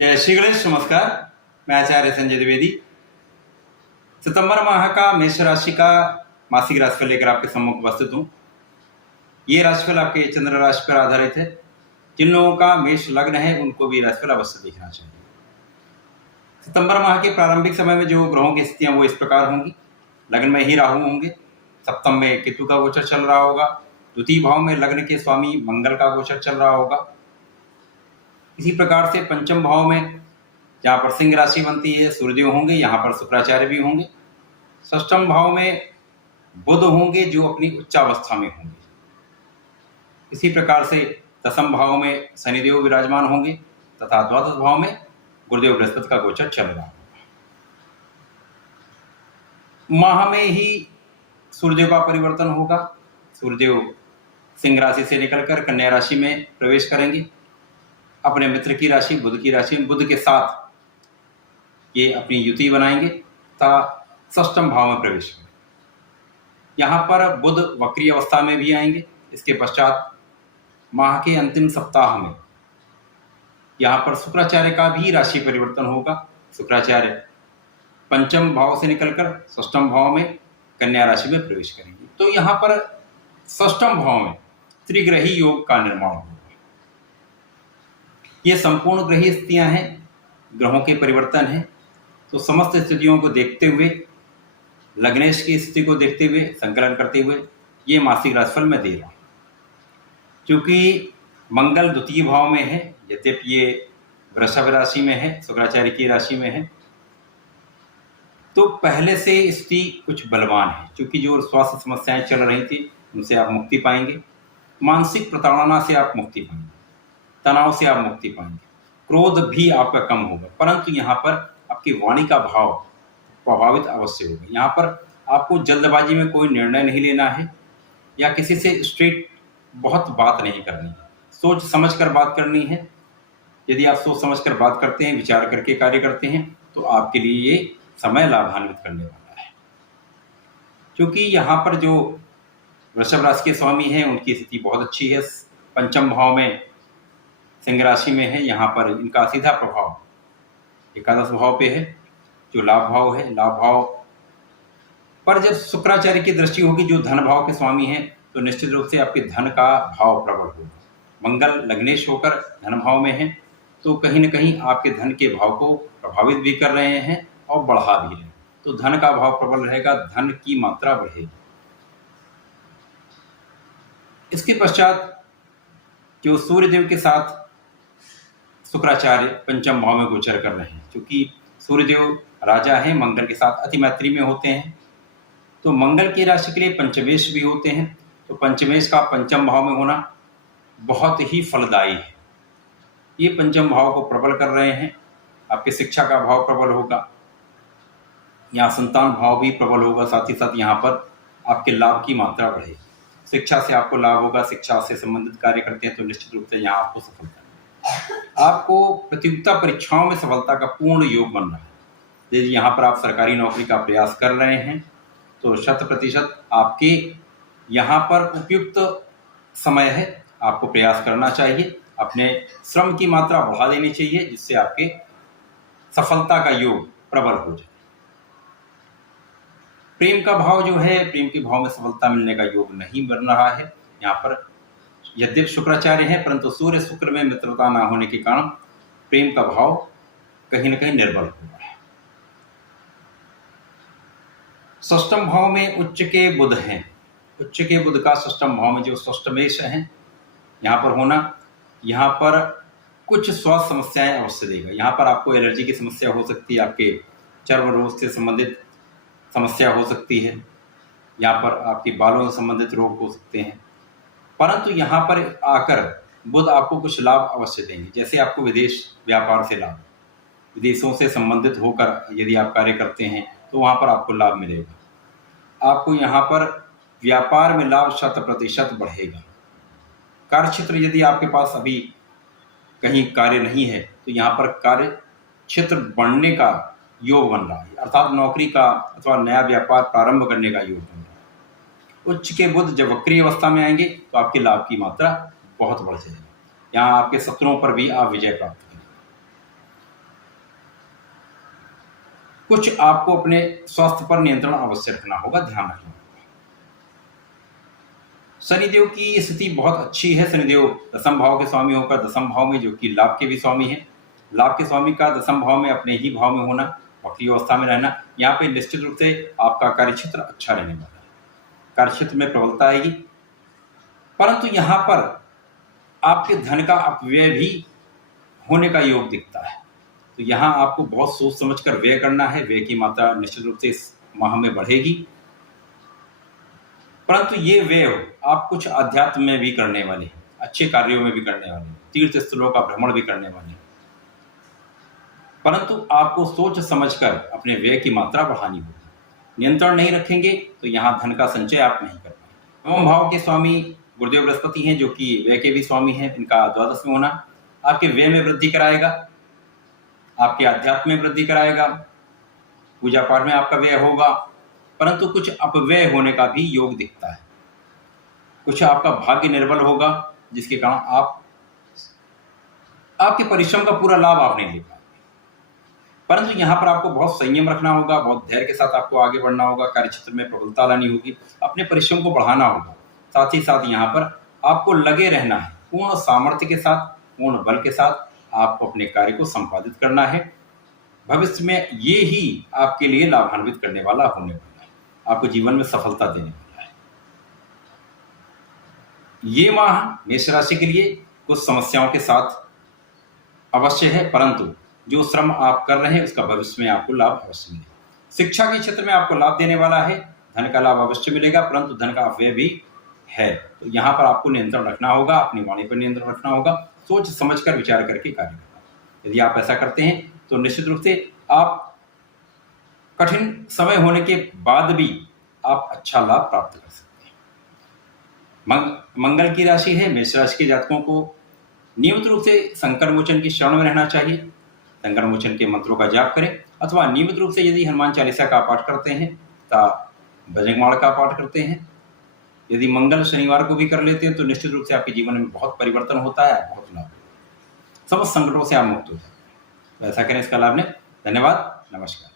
जय श्री गणेश। नमस्कार, मैं आचार्य संजय द्विवेदी। सितंबर माह का मेष राशि का मासिक राशिफल लेकर आपके सम्मुख उपस्थित हूँ। ये राशिफल आपके चंद्र राशि पर आधारित है। जिन लोगों का मेष लग्न है उनको भी राशिफल अवश्य देखना चाहिए। सितंबर माह के प्रारंभिक समय में जो ग्रहों की स्थितियां वो इस प्रकार होंगी। लग्न में ही राहु होंगे, सप्तम में केतु का गोचर चल रहा होगा, द्वितीय भाव में लग्न के स्वामी मंगल का गोचर चल रहा होगा। इसी प्रकार से पंचम भाव में जहाँ पर सिंह राशि बनती है सूर्यदेव होंगे, यहाँ पर शुक्राचार्य भी होंगे। षष्ठम भाव में बुध होंगे जो अपनी उच्चावस्था में होंगे। इसी प्रकार से दसम भाव में शनिदेव विराजमान होंगे तथा द्वादश भाव में गुरुदेव बृहस्पति का गोचर चल रहा होगा। माह में ही सूर्यदेव का परिवर्तन होगा। सूर्यदेव सिंह राशि से निकलकर कन्या राशि में प्रवेश करेंगे। अपने मित्र की राशि बुध की राशि में बुध के साथ ये अपनी युति बनाएंगे तथा षष्ठम भाव में प्रवेश करेंगे। यहाँ पर बुध वक्री अवस्था में भी आएंगे। इसके पश्चात माह के अंतिम सप्ताह में यहाँ पर शुक्राचार्य का भी राशि परिवर्तन होगा। शुक्राचार्य पंचम भाव से निकलकर षष्ठम भाव में कन्या राशि में प्रवेश करेंगे। तो यहाँ पर षष्ठम भाव में त्रिग्रही योग का निर्माण होगा। ये संपूर्ण ग्रही स्थितियां हैं, ग्रहों के परिवर्तन हैं। तो समस्त स्थितियों को देखते हुए, लग्नेश की स्थिति को देखते हुए, संकलन करते हुए ये मासिक राशिफल मैं दे रहा हूँ। क्योंकि मंगल द्वितीय भाव में है, यद्यपि ये वृषभ राशि में है, शुक्राचार्य की राशि में है, तो पहले से स्थिति कुछ बलवान है। क्योंकि जो स्वास्थ्य समस्याएं चल रही थी उनसे आप मुक्ति पाएंगे, मानसिक प्रताड़ना से आप मुक्ति पाएंगे, तनाव से आप मुक्ति पाएंगे, क्रोध भी आपका कम होगा। परंतु यहाँ पर आपकी वाणी का भाव प्रभावित अवश्य होगा। यहाँ पर आपको जल्दबाजी में कोई निर्णय नहीं लेना है या किसी से स्ट्रेट बहुत बात नहीं करनी है, सोच समझ कर बात करनी है। यदि आप सोच समझ कर बात करते हैं, विचार करके कार्य करते हैं, तो आपके लिए ये समय लाभान्वित करने वाला है। क्योंकि यहाँ पर जो वृषभ राशि के स्वामी हैं उनकी स्थिति बहुत अच्छी है। पंचम भाव में सिंह राशि में है, यहाँ पर इनका सीधा प्रभाव एकादश भाव पे है जो लाभ भाव है। लाभ भाव पर जब शुक्राचार्य की दृष्टि होगी जो धन भाव के स्वामी हैं, तो निश्चित रूप से आपके धन का भाव प्रबल होगा। मंगल लग्नेश होकर धन भाव में है, तो कहीं न कहीं आपके धन के भाव को प्रभावित भी कर रहे हैं और बढ़ा भी रहे हैं। तो धन का भाव प्रबल रहेगा, धन की मात्रा बढ़ेगी। इसके पश्चात जो सूर्यदेव के साथ शुक्राचार्य पंचम भाव में गोचर कर रहे हैं, क्योंकि सूर्यदेव राजा हैं, मंगल के साथ अति मैत्री में होते हैं, तो मंगल की राशि के लिए पंचमेश भी होते हैं। तो पंचमेश का पंचम भाव में होना बहुत ही फलदायी है। ये पंचम भाव को प्रबल कर रहे हैं। आपकी शिक्षा का भाव प्रबल होगा, यहाँ संतान भाव भी प्रबल होगा। साथ ही साथ यहाँ पर आपके लाभ की मात्रा बढ़ेगी। शिक्षा से आपको लाभ होगा। शिक्षा से संबंधित कार्य करते हैं तो निश्चित रूप से यहाँ आपको सफलता, आपको प्रतियोगिता परीक्षाओं में सफलता का पूर्ण योग बन रहा है। यदि यहाँ पर आप सरकारी नौकरी का प्रयास कर रहे हैं तो 100% आपके यहाँ पर उपयुक्त समय है। आपको प्रयास करना चाहिए, अपने श्रम की मात्रा बढ़ा देनी चाहिए, जिससे आपके सफलता का योग प्रबल हो जाए। प्रेम का भाव जो है, प्रेम के भाव में सफलता मिलने का योग नहीं बन रहा है। यहाँ पर यद्यपि शुक्राचार्य है, परंतु सूर्य शुक्र में मित्रता ना होने के कारण प्रेम का भाव कहीं न कहीं निर्बल हो रहा है। षष्ठम भाव में उच्च के बुध हैं। उच्च के बुध का षष्ठम भाव में जो षष्ठमेश है यहाँ पर होना, यहाँ पर कुछ स्वास्थ्य समस्याएं अवश्य देगा। यहाँ पर आपको एलर्जी की समस्या हो सकती है, आपके चर्म रोग से संबंधित समस्या हो सकती है, यहाँ पर आपकी बालों से संबंधित रोग हो सकते हैं। परंतु यहाँ पर आकर बुध आपको कुछ लाभ अवश्य देंगे। जैसे आपको विदेश व्यापार से लाभ, विदेशों से संबंधित होकर यदि आप कार्य करते हैं तो वहाँ पर आपको लाभ मिलेगा। आपको यहाँ पर व्यापार में लाभ 100% बढ़ेगा। कार्य क्षेत्र यदि आपके पास अभी कहीं कार्य नहीं है तो यहाँ पर कार्य क्षेत्र बढ़ने का योग बन रहा है, अर्थात नौकरी का अथवा नया व्यापार प्रारंभ करने का योग बन रहा है। उच्च के बुध जब वक्री अवस्था में आएंगे तो आपके लाभ की मात्रा बहुत बढ़ जाएगी। यहाँ आपके शत्रुओं पर भी आप विजय प्राप्त करेंगे। कुछ आपको अपने स्वास्थ्य पर नियंत्रण अवश्य रखना होगा, ध्यान रखना होगा। शनिदेव की स्थिति बहुत अच्छी है। शनिदेव दसम भाव के स्वामी होकर दसम भाव में, जो कि लाभ के भी स्वामी है, लाभ के स्वामी का दसम भाव में अपने ही भाव में होना, वक्री अवस्था में रहना, यहाँ पे निश्चित रूप से आपका कार्यक्षेत्र अच्छा रहने वाला है, कार्यक्षेत्र में प्रबलता आएगी। परंतु यहाँ पर आपके धन का अपव्यय भी होने का योग दिखता है, तो यहाँ आपको बहुत सोच समझकर व्यय करना है। व्यय की मात्रा निश्चित रूप से इस माह में बढ़ेगी, परंतु ये व्यय आप कुछ अध्यात्म में भी करने वाले हैं, अच्छे कार्यों में भी करने वाले हैं, तीर्थ स्थलों का भ्रमण भी करने वाले हैं, परंतु आपको सोच समझकर अपने व्यय की मात्रा बढ़ानी होगी। नियंत्रण नहीं रखेंगे तो यहाँ धन का संचय आप नहीं कर पाएंगे। नवम भाव के स्वामी गुरुदेव बृहस्पति हैं, जो कि व्यय के भी स्वामी हैं, इनका द्वादश में होना आपके व्यय में वृद्धि कराएगा, आपके अध्यात्म में वृद्धि कराएगा, पूजा पाठ में आपका व्यय होगा, परंतु कुछ अपव्यय होने का भी योग दिखता है। कुछ आपका भाग्य निर्बल होगा, जिसके कारण आपके परिश्रम का पूरा लाभ आप नहीं ले पाएंगे। परंतु यहाँ पर आपको बहुत संयम रखना होगा, बहुत धैर्य के साथ आपको आगे बढ़ना होगा, कार्यक्षेत्र में प्रबलता लानी होगी, अपने परिश्रम को बढ़ाना होगा। साथ ही साथ यहाँ पर आपको लगे रहना है, पूर्ण सामर्थ्य के साथ, पूर्ण बल के साथ आपको अपने कार्य को संपादित करना है। भविष्य में ये ही आपके लिए लाभान्वित करने वाला होने वाला है, आपको जीवन में सफलता देने वाला है। ये माह मेष राशि के लिए कुछ समस्याओं के साथ अवश्य है, परंतु जो श्रम आप कर रहे हैं उसका भविष्य में आपको लाभ अवश्य मिलेगा। शिक्षा के क्षेत्र में आपको लाभ देने वाला है, धन का लाभ अवश्य मिलेगा, परंतु धन का अपव्यय भी है, तो यहाँ पर आपको नियंत्रण रखना होगा, अपनी वाणी पर नियंत्रण रखना होगा, सोच समझकर विचार करके कार्य करना। यदि आप ऐसा करते हैं तो निश्चित रूप से आप कठिन समय होने के बाद भी आप अच्छा लाभ प्राप्त कर सकते हैं। मंगल की राशि है, मेष राशि के जातकों को नियमित रूप से संकट मोचन की शरण में रहना चाहिए। संकट मोचन के मंत्रों का जाप करें, अथवा नियमित रूप से यदि हनुमान चालीसा का पाठ करते हैं तथा बजरंगमाला का पाठ करते हैं, यदि मंगल शनिवार को भी कर लेते हैं, तो निश्चित रूप से आपके जीवन में बहुत परिवर्तन होता है, बहुत लाभ, समस्त संकटों से आप मुक्त हो जाते हैं। तो ऐसा करें, इसका लाभ लें। धन्यवाद, नमस्कार।